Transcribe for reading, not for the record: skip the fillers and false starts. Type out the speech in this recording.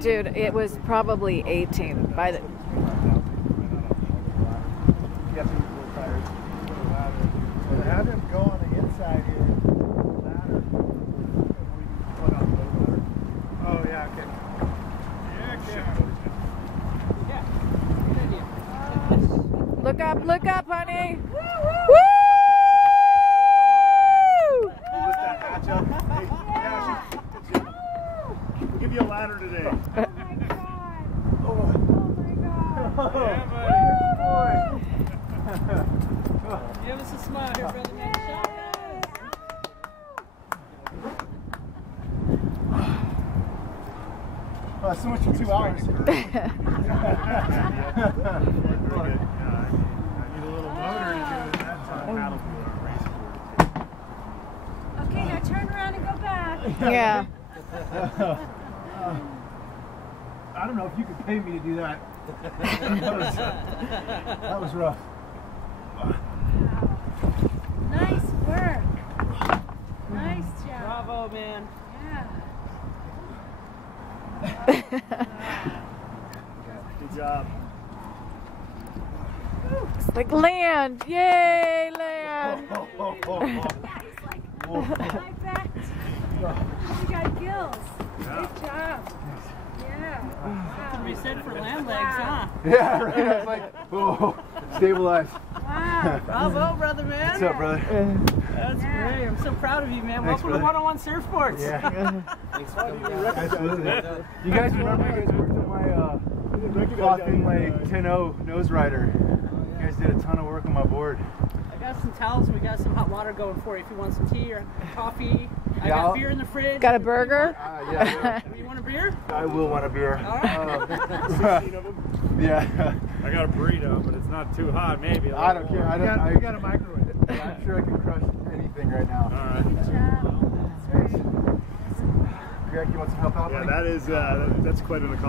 Dude, it was probably 18 by the. Have him go on the inside here. Oh yeah, okay. Look up, honey. Woo! Lift that hatch up. Hey, we'll give you a ladder today. Oh my god. Oh my god. Yeah, buddy. Give us a smile here, brother man. So much for 2 hours. Okay, now turn around and go back. Yeah. I don't know if you could pay me to do that. That was rough. Nice work. Nice job. Bravo, man. Yeah. Good job. It's like land. Yay, land. I bet. You got gills. Good job. Yeah. Wow. We said for land legs, huh? Yeah, right. I was like, oh, stabilize. Wow. Bravo, brother man. What's up, brother? That's great. I'm so proud of you, man. Thanks, Welcome to brother. One-on-One Surf Sports. Yeah. You guys remember you guys worked on my Clothing Lake 10-0 nose rider. You guys did a ton of work on my board. I got some towels and we got some hot water going for you if you want some tea or coffee. I Yeah, got beer in the fridge. Got a burger? Yeah. You want a beer? I will want a beer. All right. 16 of them. Yeah. I got a burrito, but it's not too hot. Maybe. I don't care. You got a microwave. I'm sure I can crush anything right now. All right. Good job. That's great. Greg, you want some help out? Yeah, buddy? that's quite an accomplishment.